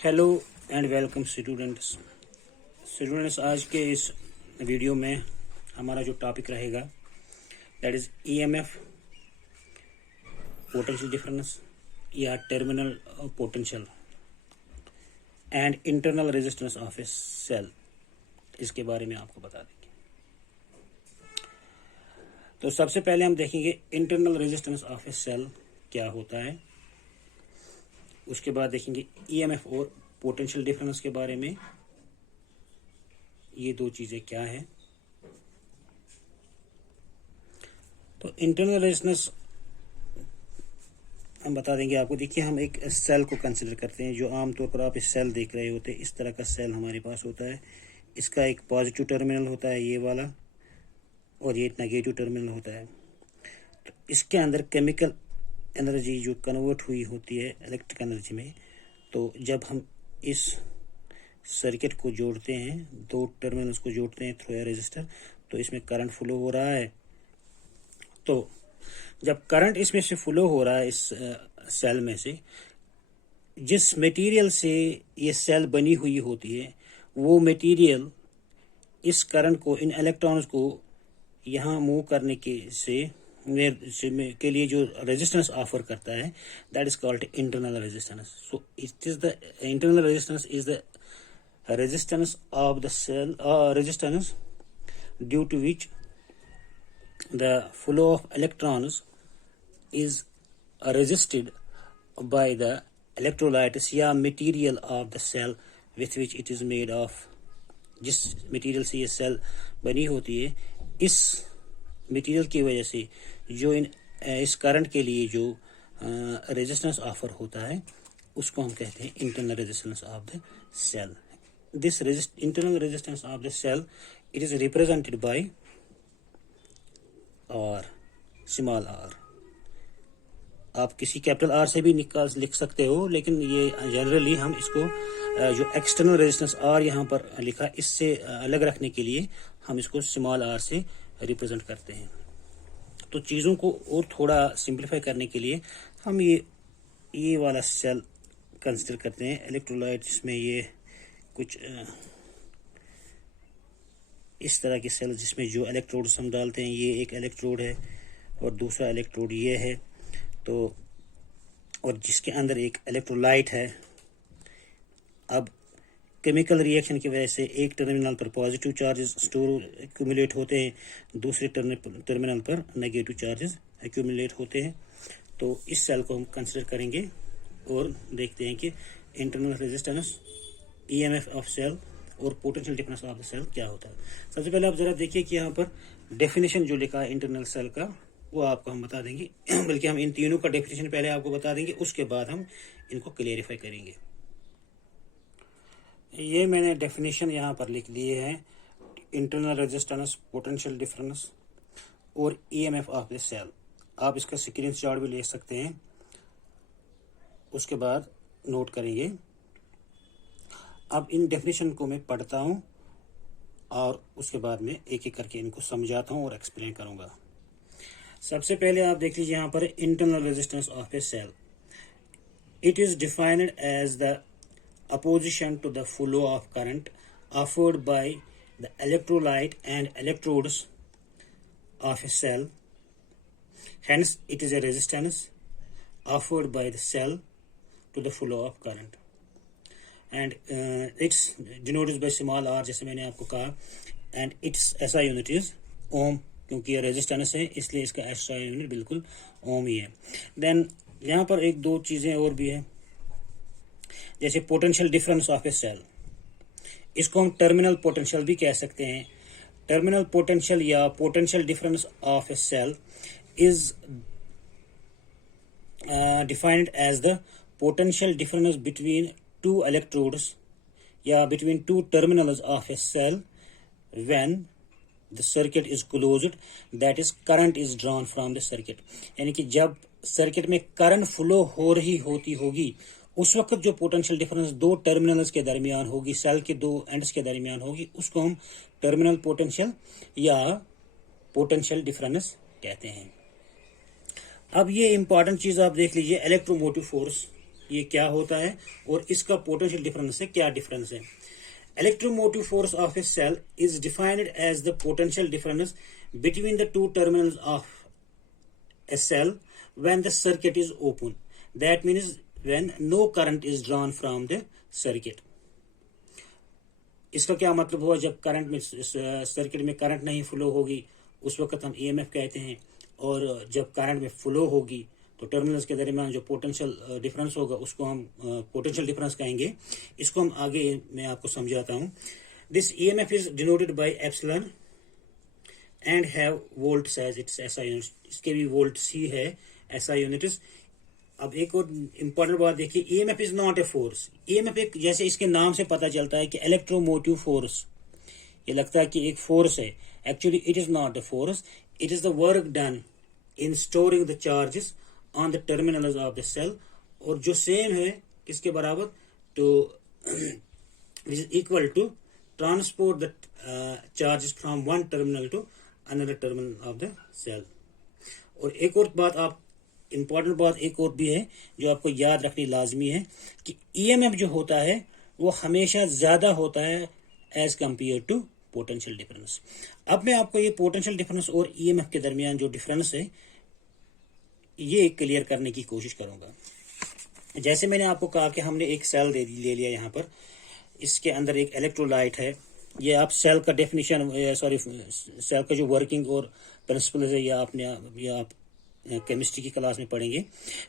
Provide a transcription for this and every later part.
Hello and welcome students आज के इस वीडियो में हमारा जो टॉपिक रहेगा that is EMF potential difference या terminal potential and internal resistance of a cell, इसके बारे में आपको बता देंगे। तो सबसे पहले हम देखेंगे internal resistance of a cell क्या होता है, उसके बाद देखेंगे ईएमएफ और पोटेंशियल डिफरेंस के बारे में, ये दो चीजें क्या है। तो इंटरनल रेजिस्टेंस हम बता देंगे आपको। देखिए, हम एक सेल को कंसिडर करते हैं, जो आमतौर पर आप इस सेल देख रहे होते हैं। इस तरह का सेल हमारे पास होता है। इसका एक पॉजिटिव टर्मिनल होता है ये वाला, और ये नेगेटिव टर्मिनल होता है। तो इसके अंदर केमिकल एनर्जी जो कन्वर्ट हुई होती है इलेक्ट्रिक एनर्जी में, तो जब हम इस सर्किट को जोड़ते हैं, दो टर्मिनल्स को जोड़ते हैं थ्रू ए रेजिस्टर, तो इसमें करंट फ्लो हो रहा है। तो जब करंट इसमें से फ्लो हो रहा है इस सेल में से, जिस मटेरियल से ये सेल बनी हुई होती है, वो मटेरियल इस करंट को, इन इलेक्ट्रॉन्स को यहाँ मूव करने के लिए जो रेजिस्टेंस ऑफर करता है, that is called internal resistance. So it is the internal resistance is the resistance of the cell, resistance due to which the flow of electrons is resisted by the electrolytes या material of the cell with which it is made of। जिस material से ये cell बनी होती है, इस material की वजह से जो इस करंट के लिए जो रेजिस्टेंस ऑफर होता है, उसको हम कहते हैं internal resistance of the cell. This internal resistance of the cell, it is represented by और स्मॉल आर। आप किसी कैपिटल आर से भी लिख सकते हो, लेकिन ये जनरली हम इसको जो एक्सटर्नल रेजिस्टेंस आर यहाँ पर लिखा, इससे अलग रखने के लिए हम इसको स्मॉल आर से रिप्रेजेंट करते हैं। तो चीज़ों को और थोड़ा सिंप्लीफाई करने के लिए हम ये वाला सेल कंसिडर करते हैं, इलेक्ट्रोलाइट, जिसमें ये कुछ इस तरह की सेल, जिसमें जो इलेक्ट्रोड्स हम डालते हैं, ये एक इलेक्ट्रोड है और दूसरा इलेक्ट्रोड ये है, तो और जिसके अंदर एक इलेक्ट्रोलाइट है। अब केमिकल रिएक्शन की वजह से एक टर्मिनल पर पॉजिटिव चार्जेस स्टोर एक्यूमुलेट होते हैं, दूसरे टर्मिनल पर नेगेटिव चार्जेस एक्यूमुलेट होते हैं। तो इस सेल को हम कंसिडर करेंगे और देखते हैं कि internal resistance, EMF of cell और potential difference of the cell क्या होता है। सबसे पहले आप जरा देखिए कि यहाँ पर डेफिनेशन जो लिखा है इंटरनल सेल का, वो आपको हम बता देंगे। बल्कि हम इन तीनों का डेफिनेशन पहले आपको बता देंगे, उसके बाद हम इनको क्लियरिफाई करेंगे। ये मैंने डेफिनेशन यहाँ पर लिख लिए हैं, इंटरनल रेजिस्टेंस, पोटेंशियल डिफरेंस और ईएमएफ ऑफ द सेल। आप इसका स्क्रीनशॉट भी ले सकते हैं, उसके बाद नोट करेंगे। अब इन डेफिनेशन को मैं पढ़ता हूँ और उसके बाद में एक एक करके इनको समझाता हूँ और एक्सप्लेन करूँगा। सबसे पहले आप देख लीजिए यहाँ पर internal resistance of a cell. It is defined as the opposition to the flow of current offered by the electrolyte and electrodes of a cell. Hence, it is a resistance offered by the cell to the flow of current. And it's denoted by small r, जैसे मैंने आपको कहा। And its SI unit is ohm, क्योंकि ये resistance है, इसलिए इसका SI unit बिल्कुल ओम ही है। देन यहाँ पर एक दो चीज़ें और भी है, जैसे potential difference of a cell. इसको हम टर्मिनल पोटेंशियल भी कह सकते हैं। टर्मिनल पोटेंशियल या potential difference of a cell is defined as the potential difference between two electrodes या between two terminals of a cell when the circuit is closed, that is current is drawn from the circuit। यानी कि जब circuit में current flow हो रही होगी, उस वक्त जो पोटेंशियल डिफरेंस दो टर्मिनल्स के दरमियान होगी, सेल के दो एंड्स के दरमियान होगी, उसको हम टर्मिनल पोटेंशियल या पोटेंशियल डिफरेंस कहते हैं। अब ये इंपॉर्टेंट चीज आप देख लीजिए, इलेक्ट्रोमोटिव फोर्स ये क्या होता है और इसका पोटेंशियल डिफरेंस से क्या डिफरेंस है। Electromotive force of a cell is defined as the potential difference between the two terminals of a cell when the circuit is open, that means when no current is drawn from the circuit। इसका क्या मतलब हुआ, जब current में circuit में current नहीं flow होगी उस वक्त हम ईएमएफ कहते हैं, और जब करंट में फ्लो होगी तो टर्मिनल्स के दरमियान जो पोटेंशियल डिफरेंस होगा उसको हम पोटेंशियल डिफरेंस कहेंगे। इसको हम आगे मैं आपको समझाता हूँ। This EMF is denoted by epsilon and have volts as its SI units. इसके भी वोल्ट्स ही है एसआई यूनिट्स। अब एक और इम्पोर्टेंट बात देखिए, EMF is not a force. EMF एक, जैसे इसके नाम से पता चलता है कि इलेक्ट्रोमोटिव फोर्स, ये लगता है कि एक फोर्स है, actually it is not a force, it is the work done in storing the charges on the terminals of the cell. और जो सेम है किसके बराबर, तो is equal to transport the charges from one terminal to another terminal of the cell. और एक और बात, आप इंपॉर्टेंट बात एक और भी है जो आपको याद रखनी लाजमी है कि ईएमएफ जो होता है वो हमेशा ज्यादा होता है as compare to potential difference. अब मैं आपको ये पोटेंशियल डिफरेंस और ईएमएफ के दरमियान जो डिफरेंस है ये क्लियर करने की कोशिश करूंगा। जैसे मैंने आपको कहा कि हमने एक सेल ले लिया यहाँ पर, इसके अंदर एक इलेक्ट्रोलाइट है। ये आप सेल का डेफिनेशन, सेल का जो वर्किंग और प्रिंसिपल है ये आप केमिस्ट्री की क्लास में पढ़ेंगे।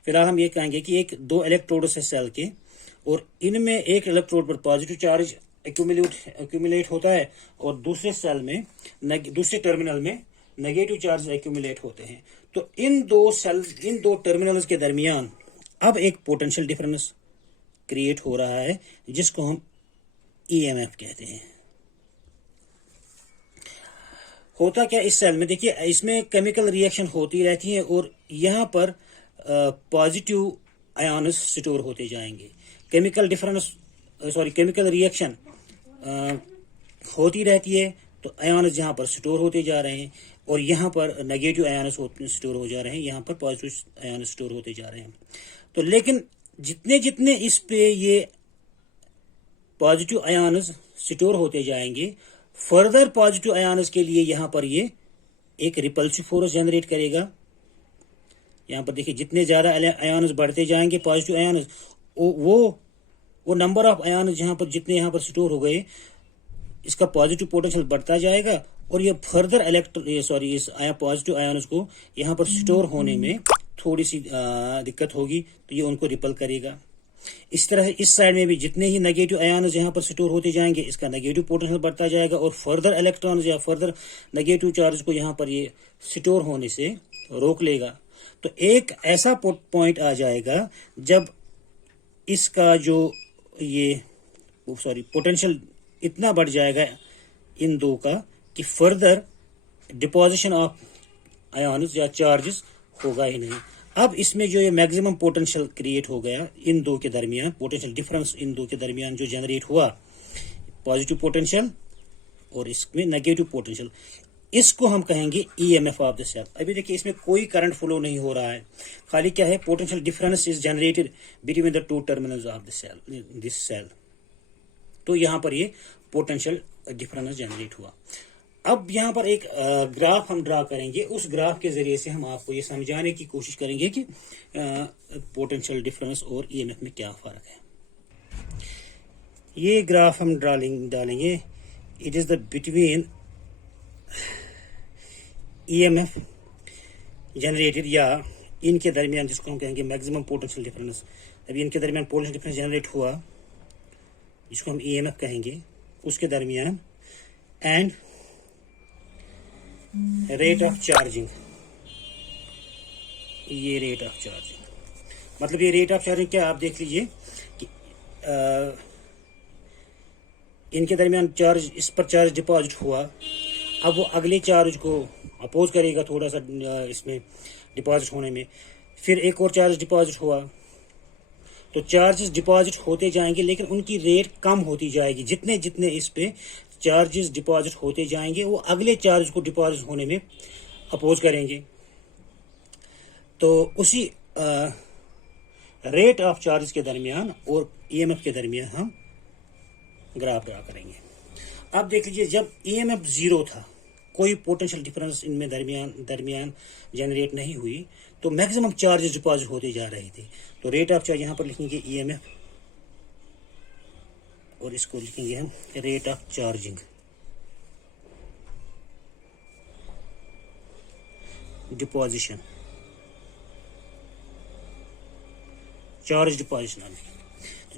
फिलहाल हम ये कहेंगे कि एक दो इलेक्ट्रोड है सेल के, और इनमें एक इलेक्ट्रोड पर पॉजिटिव चार्ज एक्यूमुलेट होता है और दूसरे सेल में, दूसरे टर्मिनल में नेगेटिव चार्ज एक्यूमुलेट होते हैं। तो इन दो टर्मिनल्स के दरमियान अब एक पोटेंशियल डिफरेंस क्रिएट हो रहा है जिसको हम ईएमएफ कहते हैं। होता क्या इस सेल में, देखिए इसमें केमिकल रिएक्शन होती रहती है और यहाँ पर पॉजिटिव आयन्स स्टोर होते जाएंगे। केमिकल रिएक्शन होती रहती है तो आयन्स यहाँ पर स्टोर होते जा रहे हैं, और यहाँ पर नेगेटिव आयन्स स्टोर हो जा रहे हैं, यहाँ पर पॉजिटिव आयन्स स्टोर होते जा रहे हैं। तो लेकिन जितने जितने इस पे ये पॉजिटिव आयन्स स्टोर होते जाएंगे, फर्दर पॉजिटिव आयन्स के लिए यहाँ पर ये एक रिपल्सिव फोर्स जनरेट करेगा। यहाँ पर देखिए जितने ज्यादा आयन्स बढ़ते जाएंगे पॉजिटिव आयन्स, वो नंबर ऑफ आयन्स यहाँ पर जितने यहाँ पर स्टोर हो गए, इसका पॉजिटिव पोटेंशियल बढ़ता जाएगा और ये फर्दर इस पॉजिटिव आयन्स को यहाँ पर स्टोर होने में थोड़ी सी दिक्कत होगी, तो ये उनको रिपल करेगा। इस तरह इस साइड में भी जितने ही नेगेटिव आयन्स यहाँ पर स्टोर होते जाएंगे, इसका नेगेटिव पोटेंशियल बढ़ता जाएगा और फर्दर इलेक्ट्रॉन्स या फर्दर नेगेटिव चार्ज को यहाँ पर ये स्टोर होने से रोक लेगा। तो एक ऐसा पॉइंट आ जाएगा जब इसका जो पोटेंशियल इतना बढ़ जाएगा इन दो का कि फर्दर डिपोजिशन ऑफ आयन्स या चार्जेस होगा ही नहीं। अब इसमें जो ये मैक्सिमम पोटेंशियल क्रिएट हो गया इन दो के दरमियान, पोटेंशियल डिफरेंस इन दो के दरमियान जो जनरेट हुआ, पॉजिटिव पोटेंशियल और इसमें नेगेटिव पोटेंशियल, इसको हम कहेंगे ईएमएफ ऑफ द सेल। अभी देखिए इसमें कोई करंट फ्लो नहीं हो रहा है, खाली क्या है, potential difference is generated between the two terminals of this cell. तो यहाँ पर ये पोटेंशियल डिफरेंस जनरेट हुआ। अब यहाँ पर एक ग्राफ हम ड्रा करेंगे, उस ग्राफ के जरिए से हम आपको ये समझाने की कोशिश करेंगे कि पोटेंशियल डिफरेंस और ईएमएफ में क्या फर्क है। ये ग्राफ हम डालेंगे, it is the between EMF generated, या इनके दरमियान जिसको हम कहेंगे मैक्सिमम पोटेंशियल डिफरेंस। अभी इनके दरमियान पोटेंशियल डिफरेंस जनरेट हुआ जिसको हम ईएमएफ कहेंगे, उसके दरमियान एंड रेट ऑफ चार्जिंग। ये रेट ऑफ चार्जिंग मतलब ये रेट ऑफ चार्जिंग क्या, आप देख लीजिए कि इनके दरमियान चार्ज, इस पर चार्ज डिपॉजिट हुआ, अब वो अगले चार्ज को अपोज करेगा थोड़ा सा इसमें डिपॉजिट होने में, फिर एक और चार्ज डिपॉजिट हुआ, तो चार्जेस डिपॉजिट होते जाएंगे लेकिन उनकी रेट कम होती जाएगी। जितने जितने इस पे चार्जेस डिपॉजिट होते जाएंगे वो अगले चार्ज को डिपॉजिट होने में अपोज करेंगे। तो उसी रेट ऑफ चार्ज के दरमियान और ईएमएफ के दरमियान हम ग्राफ ड्रा करेंगे। अब देख लीजिए, जब ईएमएफ जीरो था, कोई पोटेंशियल डिफरेंस इनमें दरमियान जनरेट नहीं हुई, तो मैक्सिमम चार्जेस डिपॉजिट होते जा रहे थे। तो रेट ऑफ चार्ज यहां पर लिखेंगे ईएमएफ और इसको लिखेंगे हम rate of charging, deposition, charge deposition.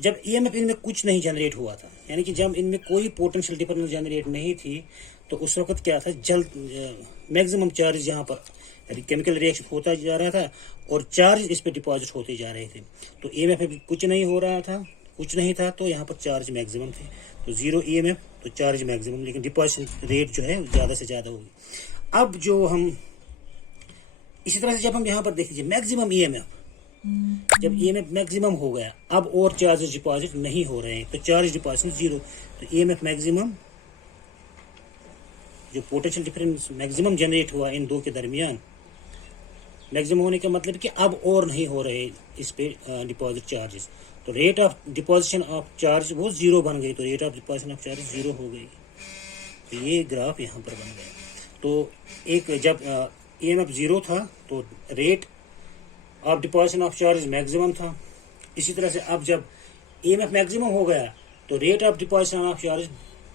जब ईएमएफ इनमें कुछ नहीं जनरेट हुआ था, यानी कि जब इनमें कोई पोटेंशियल डिफरेंस जनरेट नहीं थी, तो उस वक्त क्या था, जल्द मैक्सिमम चार्ज यहाँ पर केमिकल रिएक्शन होता जा रहा था और चार्ज इस पे डिपॉजिट होते जा रहे थे। तो ईएमएफ में कुछ नहीं हो रहा था, कुछ नहीं था, तो यहाँ पर चार्ज मैक्सिमम थे। तो जीरो ईएमएफ तो चार्ज मैक्सिमम, लेकिन डिपॉजिट रेट जो है ज़्यादा से ज़्यादा होगी। अब जो हम इसी तरह से जब हम यहाँ पर देख लीजिए मैक्सिमम ईएमएफ, जब ईएमएफ मैक्सिमम हो गया, अब और चार्जेस डिपॉजिट नहीं हो रहे हैं, तो चार्ज डिपॉजिट जीरो। तो ईएमएफ मैक्सिमम, जो पोटेंशियल डिफरेंस मैक्सिमम जनरेट हुआ इन दो के दरमियान, मैक्सिमम होने का मतलब कि अब और नहीं हो रहे इस पे डिपॉजिट चार्जेस, तो rate of deposition of charge वो जीरो बन गई। तो rate of deposition of charge zero हो गई। तो ये ग्राफ यहाँ पर बन गया। तो एक जब ईएमएफ जीरो था तो rate of deposition of charge maximum था। इसी तरह से अब जब ईएमएफ मैक्सिमम हो गया तो rate of deposition of charge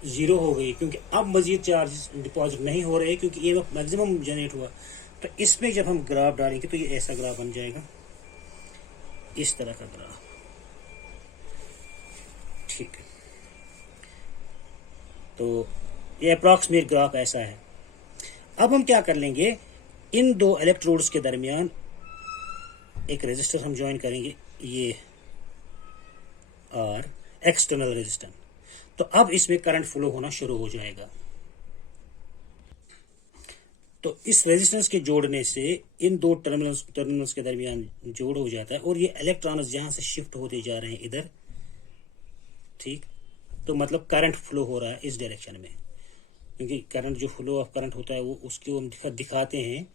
zero हो गई, क्योंकि अब मजीद चार्ज डिपॉजिट नहीं हो रहे क्योंकि ईएमएफ मैक्सिमम जनरेट हुआ। तो इसमें जब हम ग्राफ डालेंगे तो ये ऐसा ग्राफ बन जाएगा, इस तरह का ग्राफ। ठीक है, तो ये अप्रॉक्सीमेट ग्राफ ऐसा है। अब हम क्या कर लेंगे, इन दो इलेक्ट्रोड्स के दरमियान एक रेजिस्टर हम ज्वाइन करेंगे, ये आर एक्सटर्नल रेजिस्टेंस। तो अब इसमें करंट फ्लो होना शुरू हो जाएगा। तो इस रेजिस्टेंस के जोड़ने से इन दो टर्मिनल्स के दरमियान जोड़ हो जाता है और ये इलेक्ट्रॉन्स यहां से शिफ्ट होते जा रहे हैं इधर। ठीक, तो मतलब करंट फ्लो हो रहा है इस डायरेक्शन में, क्योंकि करंट जो फ्लो ऑफ करंट होता है वो उसके हम दिखाते हैं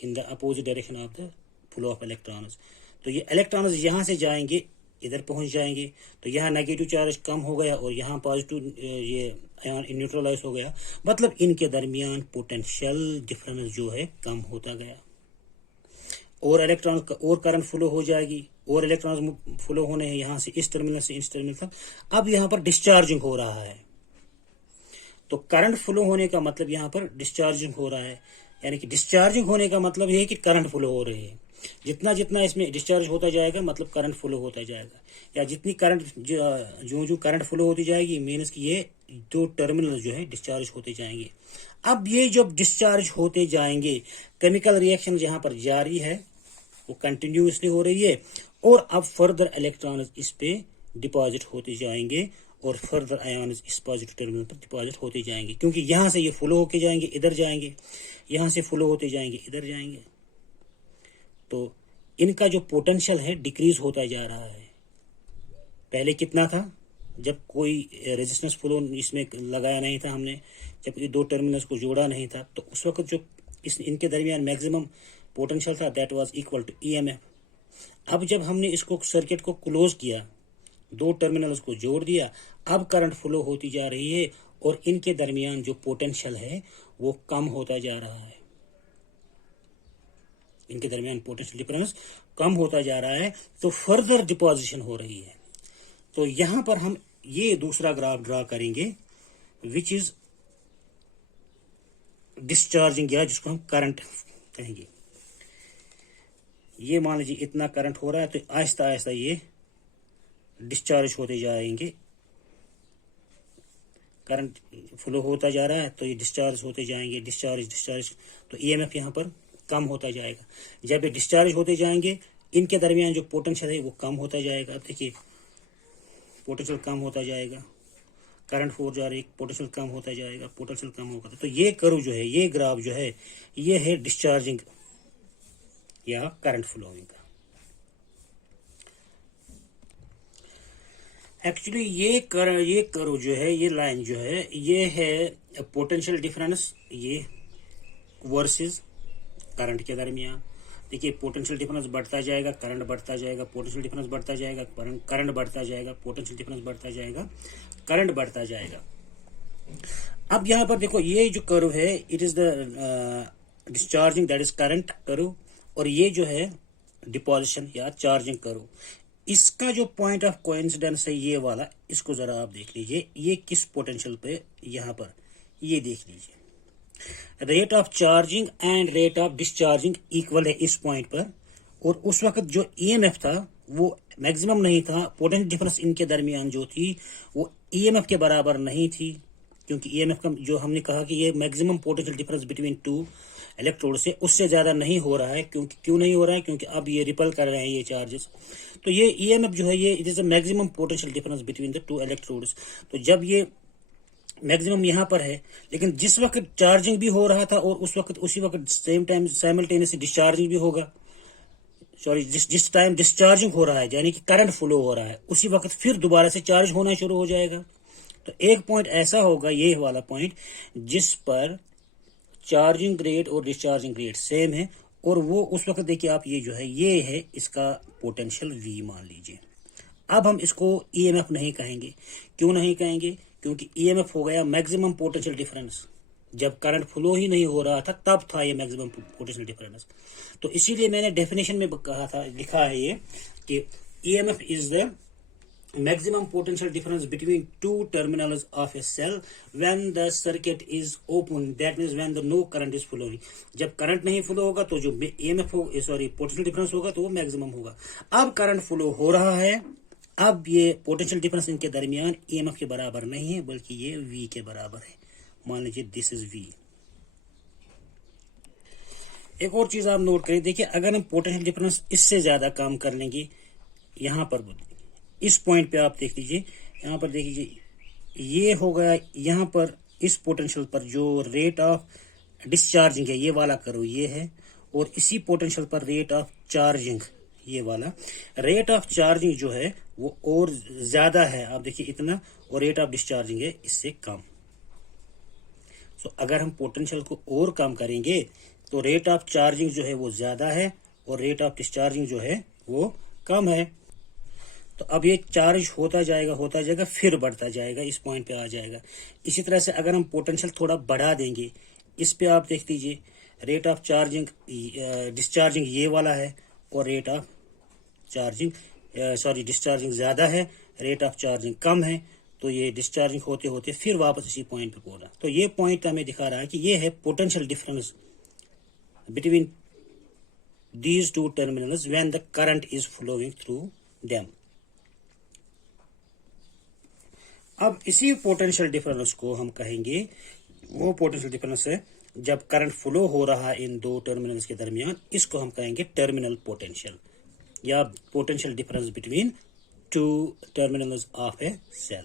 in the opposite direction of the flow of electrons. तो ये इलेक्ट्रॉन्स यहां से जाएंगे, इधर पहुंच जाएंगे, तो यहाँ नेगेटिव चार्ज कम हो गया और यहाँ पॉजिटिव ये आयन न्यूट्रलाइज हो गया। मतलब इनके दरमियान पोटेंशियल डिफरेंस जो है कम होता गया और इलेक्ट्रॉन और करंट फ्लो हो जाएगी और इलेक्ट्रॉन फ्लो होने हैं यहाँ से इस टर्मिनल से इस टर्मिनल तक। अब यहाँ पर डिस्चार्जिंग हो रहा है, तो करंट फ्लो होने का मतलब यहाँ पर डिस्चार्जिंग हो रहा है, यानी कि डिस्चार्जिंग होने का मतलब ये है कि करंट फ्लो हो रही है। जितना जितना इसमें डिस्चार्ज होता जाएगा मतलब करंट फ्लो होता जाएगा, या जितनी करंट जो करंट फ्लो होती जाएगी मीन्स कि ये दो टर्मिनल जो है डिस्चार्ज होते जाएंगे। अब ये जब डिस्चार्ज होते जाएंगे, केमिकल रिएक्शन यहाँ पर जारी है, वो कंटिन्यूसली हो रही है और अब फर्दर इलेक्ट्रॉन इस पे डिपॉजिट होते जाएंगे और फर्दर आयन इस पॉजिटिव टर्मिनल पर डिपॉजिट होते जाएंगे, क्योंकि यहाँ से ये फ्लो होके जाएंगे इधर जाएंगे, यहाँ से फ्लो होते जाएंगे इधर जाएंगे। तो इनका जो पोटेंशियल है डिक्रीज होता जा रहा है। पहले कितना था, जब कोई रेजिस्टेंस फ्लो इसमें लगाया नहीं था हमने, जब ये दो टर्मिनल्स को जोड़ा नहीं था, तो उस वक्त जो इनके दरमियान मैक्सिमम पोटेंशियल था that was equal to EMF. अब जब हमने इसको सर्किट को क्लोज किया, दो टर्मिनल्स को जोड़ दिया, अब करंट फ्लो होती जा रही है और इनके दरमियान जो पोटेंशियल है वो कम होता जा रहा है। इनके दरमियान पोटेंशियल डिफरेंस कम होता जा रहा है, तो फर्दर डिपॉजिशन हो रही है। तो यहां पर हम ये दूसरा ग्राफ ड्रा करेंगे विच इज डिस्चार्जिंग, या जिसको हम करंट कहेंगे। ये मान लीजिए इतना करंट हो रहा है, तो आहिस्ता आहिस्ता ये डिस्चार्ज होते जाएंगे, करंट फ्लो होता जा रहा है तो ये डिस्चार्ज होते जाएंगे, डिस्चार्ज। तो ईएमएफ यहाँ पर कम होता जाएगा। जब ये डिस्चार्ज होते जाएंगे इनके दरमियान जो पोटेंशियल है वो कम होता जाएगा। अब देखिए पोटेंशियल कम होता जाएगा, करंट फ्लो जा रही है, पोटेंशियल कम होता जाएगा, पोटेंशियल कम होगा। तो ये कर्व जो है, ये ग्राफ जो है, ये है डिस्चार्जिंग या करंट फ्लोइंग का। एक्चुअली ये कर्व जो है, ये लाइन जो है, ये है पोटेंशियल डिफरेंस ये वर्सेस करंट के दरमियान। देखिए पोटेंशियल डिफरेंस बढ़ता जाएगा, करंट बढ़ता जाएगा, पोटेंशियल डिफरेंस बढ़ता जाएगा, करंट बढ़ता जाएगा, पोटेंशियल डिफरेंस बढ़ता जाएगा, करंट बढ़ता जाएगा। अब यहाँ पर देखो ये जो कर्व है it is the discharging that is current curve, और ये जो है डिपोजिशन या चार्जिंग कर्व। इसका जो पॉइंट ऑफ कोइंसिडेंस है ये वाला, इसको जरा आप देख लीजिए, ये किस पोटेंशियल पे, यहाँ पर ये देख लीजिए, rate of charging and rate of discharging equal है इस पॉइंट पर, और उस वक्त जो ईएमएफ था वो मैक्सिमम नहीं था, पोटेंशियल डिफरेंस इनके दरमियान जो थी वो ईएमएफ के बराबर नहीं थी, क्योंकि ईएमएफ का जो हमने कहा कि ये maximum potential difference between to electrode से उससे ज्यादा नहीं हो रहा है। क्योंकि क्यों नहीं हो रहा है? क्योंकि अब ये रिपल कर रहे हैं ये चार्जेस, तो ये ईएमएफ जो है ये it is the maximum potential difference between the two electrodes. तो जब ये मैक्सिमम यहाँ पर है, लेकिन जिस वक्त चार्जिंग भी हो रहा था और उसी वक्त सेम टाइम साइमल्टेनियसली डिस्चार्जिंग भी होगा, सॉरी जिस टाइम डिस्चार्जिंग हो रहा है यानी कि करंट फ्लो हो रहा है, उसी वक्त फिर दोबारा से चार्ज होना शुरू हो जाएगा। तो एक पॉइंट ऐसा होगा, ये वाला पॉइंट, जिस पर चार्जिंग रेट और डिस्चार्जिंग रेट सेम है, और वो उस वक्त देखिए आप, ये जो है ये है इसका पोटेंशियल V मान लीजिए। अब हम इसको ईएमएफ नहीं कहेंगे। क्यों नहीं कहेंगे? क्योंकि ईएमएफ हो गया मैक्सिमम पोटेंशियल डिफरेंस, जब करंट फ्लो ही नहीं हो रहा था तब था ये मैक्सिमम पोटेंशियल डिफरेंस। तो इसीलिए मैंने डेफिनेशन में कहा था, लिखा है ये कि EMF is the maximum potential difference between two terminals of a cell when the circuit is open, that means when the no current is flowing। जब करंट नहीं फ्लो होगा तो जो EMF हो, सॉरी पोटेंशियल डिफरेंस होगा तो वो maximum होगा। अब करंट फ्लो हो रहा है, अब ये पोटेंशियल डिफरेंस इनके दरमियान EMF के बराबर नहीं है बल्कि ये V के बराबर है। मान लीजिए दिस इज V। एक और चीज आप नोट करें, देखिए अगर हम पोटेंशियल डिफरेंस इससे ज्यादा काम कर लेंगे, यहाँ पर इस पॉइंट पे आप देख लीजिए, यहाँ पर देख लीजिए ये हो गया, यहाँ पर इस पोटेंशियल पर जो रेट ऑफ डिस्चार्जिंग है ये वाला करो ये है, और इसी पोटेंशियल पर रेट ऑफ चार्जिंग ये वाला, रेट ऑफ चार्जिंग जो है वो और ज्यादा है, आप देखिए इतना, और रेट ऑफ डिस्चार्जिंग है इससे कम। सो अगर हम पोटेंशियल को और कम करेंगे तो रेट ऑफ चार्जिंग जो है वो ज्यादा है और रेट ऑफ डिस्चार्जिंग जो है वो कम है। तो अब ये चार्ज होता जाएगा फिर बढ़ता जाएगा, इस पॉइंट पे आ जाएगा। इसी तरह से अगर हम पोटेंशियल थोड़ा बढ़ा देंगे, इस पे आप देख लीजिए रेट ऑफ चार्जिंग डिस्चार्जिंग ये वाला है और rate of charging sorry discharging ज्यादा है, रेट ऑफ चार्जिंग कम है, तो ये डिस्चार्जिंग होते होते फिर वापस इसी पॉइंट पे पहुंचा। तो ये पॉइंट हमें दिखा रहा है कि ये है potential difference between these two terminals when the current is flowing through them. अब इसी पोटेंशियल डिफरेंस को हम कहेंगे, वो पोटेंशियल डिफरेंस है जब करंट फ्लो हो रहा है इन दो टर्मिनल्स के दरमियान, इसको हम कहेंगे टर्मिनल पोटेंशियल या potential difference between two terminals of a cell.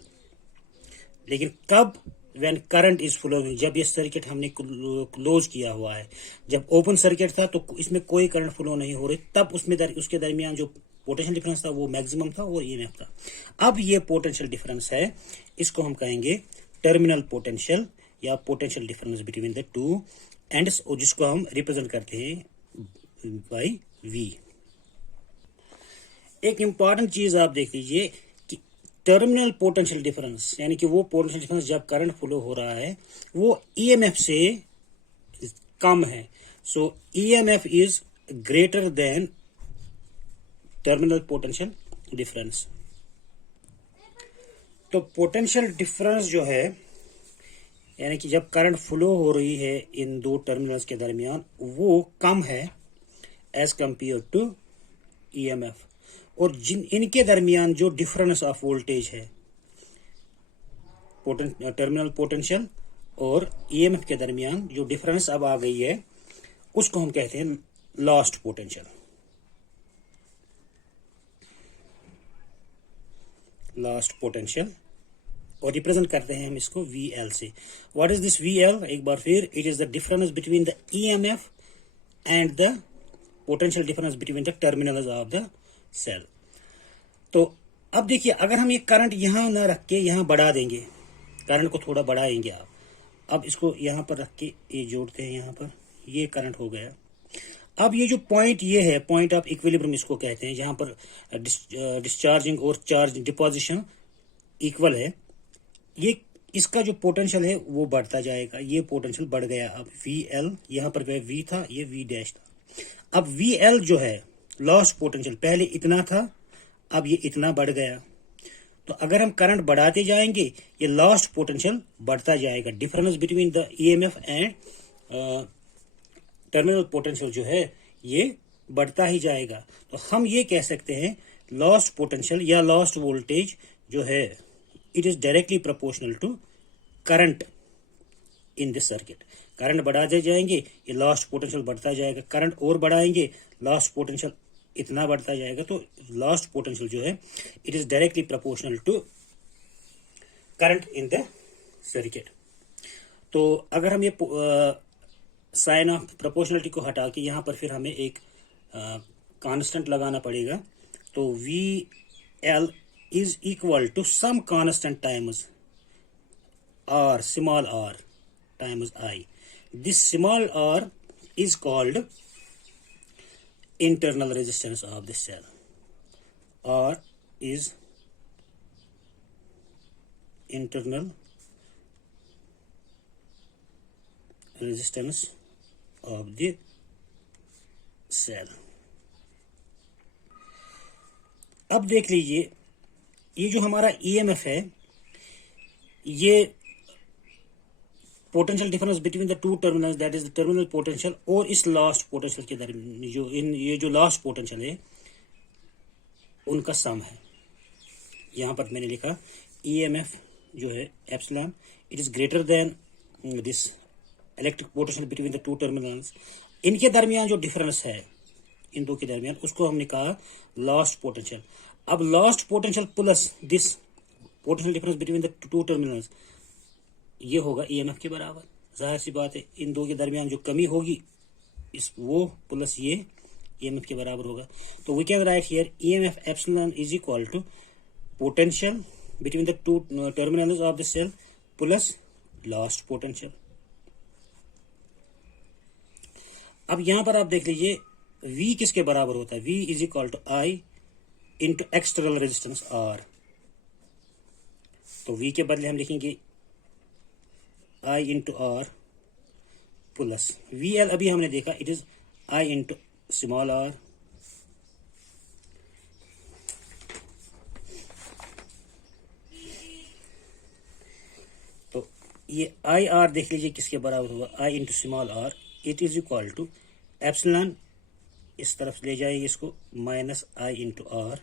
लेकिन कब? व्हेन करंट इज फ्लोइंग, जब ये सर्किट हमने क्लोज किया हुआ है। जब ओपन सर्किट था तो इसमें कोई करंट फ्लो नहीं हो रही, तब उसके दरमियान जो पोटेंशियल डिफरेंस था वो मैक्सिमम था और ईएमएफ था। अब ये पोटेंशियल डिफरेंस है, इसको हम कहेंगे टर्मिनल पोटेंशियल या potential difference between the two ends, और जिसको हम रिप्रेजेंट करते हैं बाय V। एक इंपॉर्टेंट चीज आप देख लीजिए कि टर्मिनल पोटेंशियल डिफरेंस यानी कि वो पोटेंशियल डिफरेंस जब करंट फ्लो हो रहा है वो ईएमएफ से कम है। So EMF is greater than terminal potential difference. तो पोटेंशियल डिफरेंस जो है यानी कि जब करंट फ्लो हो रही है इन दो टर्मिनल्स के दरमियान वो कम है एज कंपेयर टू ईएमएफ, और इनके दरमियान जो डिफरेंस ऑफ वोल्टेज है टर्मिनल पोटेंशियल और ईएमएफ के दरमियान जो डिफरेंस अब आ गई है उसको हम कहते हैं लॉस्ट पोटेंशियल। लास्ट पोटेंशियल, और रिप्रेजेंट करते हैं हम इसको VL से। What is this VL? एक बार फिर, it is the difference between the EMF and the potential difference between the terminals of the cell. तो अब देखिए अगर हम ये करंट यहां ना रख के यहां बढ़ा देंगे, करंट को थोड़ा बढ़ाएंगे आप, अब इसको यहां पर रख के ये जोड़ते हैं, यहां पर ये करंट हो गया। अब ये जो पॉइंट ये है, पॉइंट ऑफ इक्विलिब्रियम इसको कहते हैं, जहां पर डिस्चार्जिंग और चार्ज डिपोजिशन इक्वल है, ये इसका जो पोटेंशियल है वो बढ़ता जाएगा। ये पोटेंशियल बढ़ गया, अब वी एल, यहाँ पर वी था, ये वी डैश था। अब वी एल जो है लॉस्ट पोटेंशियल, पहले इतना था, अब ये इतना बढ़ गया। तो अगर हम करंट बढ़ाते जाएंगे, ये लॉस्ट पोटेंशियल बढ़ता जाएगा। Difference between the EMF and terminal potential जो है ये बढ़ता ही जाएगा। तो हम ये कह सकते हैं लॉस्ट पोटेंशियल या लॉस्ट वोल्टेज जो है, it is directly proportional to current in this circuit. Current बढ़ाते जाएंगे, ये लॉस्ट पोटेंशियल बढ़ता जाएगा। करंट और बढ़ाएंगे, लॉस्ट पोटेंशियल इतना बढ़ता जाएगा। तो लॉस्ट पोटेंशियल जो है it is directly proportional to current in the circuit. तो अगर हम ये साइन ऑफ प्रोपोर्शनलिटी को हटा के यहाँ पर फिर हमें एक कांस्टेंट लगाना पड़ेगा। तो V L is equal to some constant times r, small r times I. This small r is called internal resistance of the cell. R is internal resistance of the cell. अब देख लीजिए, ये जो हमारा EMF है, ये potential difference between the two terminals, that is the terminal potential और इस लास्ट पोटेंशियल के दरमियान जो ये जो लास्ट पोटेंशियल है उनका सम है। यहाँ पर मैंने लिखा ईएमएफ जो है epsilon, it is greater then this electric potential between the two terminals. इनके दरमियान जो डिफरेंस है, इन दो के दरमियान, उसको हमने कहा लास्ट पोटेंशियल। अब last potential plus this potential difference between the two terminals, ये होगा ईएमएफ के बराबर। जाहिर सी बात है, इन दो के दरमियान जो कमी होगी इस वो प्लस ये ईएमएफ के बराबर होगा। तो we can write here EMF epsilon is equal to potential between the two terminals of the cell plus last potential. अब यहां पर आप देख लीजिए V किसके बराबर होता है, V is equal to I into external resistance R। तो V के बदले हम लिखेंगे I into R plus VL, अभी हमने देखा it is I into small r। तो ये IR देख लीजिए किसके बराबर होगा, I into small r, it is equal to epsilon, इस तरफ ले जाएंगे इसको, माइनस I इंटू R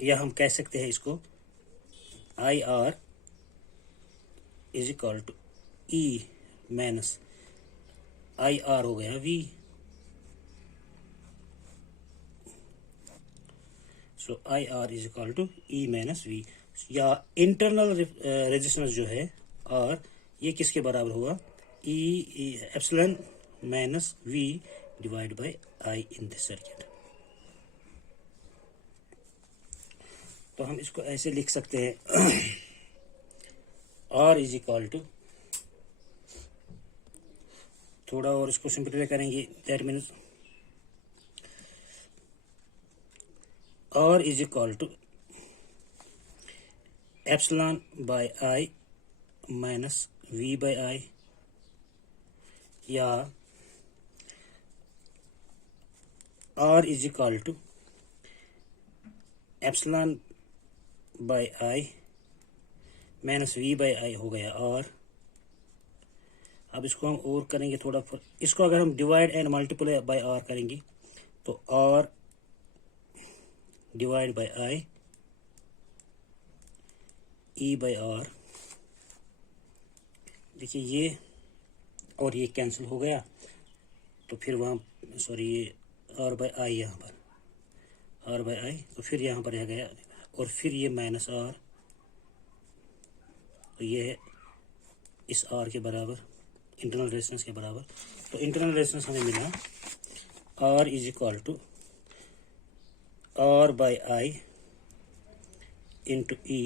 या हम कह सकते हैं इसको IR is equal to E minus IR हो गया V। So IR is equal to E minus V, या इंटरनल रेजिस्टेंस जो है R, ये किसके बराबर हुआ, E epsilon minus V divide by I in this circuit. तो हम इसको ऐसे लिख सकते हैं R इज इक्वल टू, थोड़ा और इसको सिंप्लीफाई करेंगे, that means R is equal to epsilon by I minus V by I, या R is equal to epsilon by I minus V by I हो गया R। अब इसको हम और करेंगे थोड़ा, इसको अगर हम divide and multiply by R करेंगे तो R divide by I E by R, देखिए ये और ये कैंसिल हो गया, तो फिर वहाँ सॉरी ये R बाय I, यहाँ पर R बाय I, तो फिर यहाँ पर रह गया, और फिर ये माइनस R, तो ये है इस R के बराबर, इंटरनल रेजिस्टेंस के बराबर। तो इंटरनल रेजिस्टेंस हमें मिला R is equal to R by I into E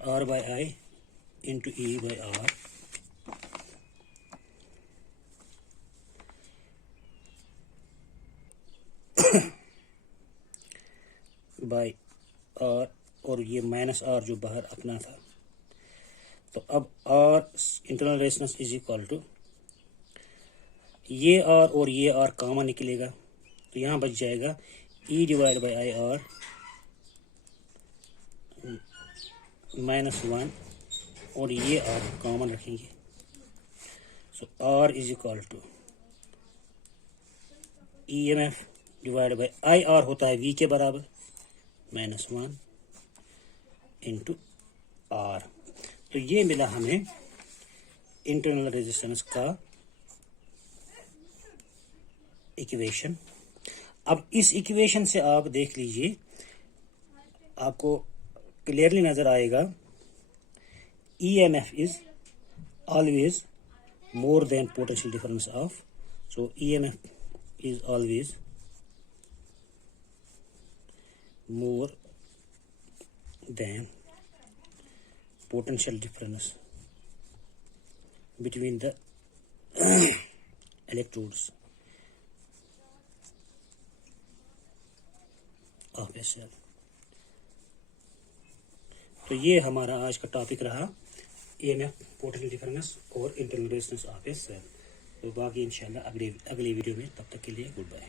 R by I into E by R by R, और ये माइनस R जो बाहर अपना था, तो अब R internal resistance is equal to ये R और ये R कॉमन निकलेगा, तो यहाँ बच जाएगा E divide by I R -1, और ये R कॉमन रखेंगे, so R is equal to EMF divide by I R होता है V के बराबर -1 इंटू R। तो ये मिला हमें इंटरनल रेजिस्टेंस का इक्वेशन। अब इस इक्वेशन से आप देख लीजिए, आपको क्लियरली नजर आएगा EMF is always more than potential difference of, so EMF is always more than potential difference between the electrodes of a cell। तो ये हमारा आज का टॉपिक रहा EMF, पोटेंशियल डिफरेंस और internal resistance of a cell. तो बाकी इंशाल्लाह अगले वीडियो में, तब तक के लिए गुड बाय।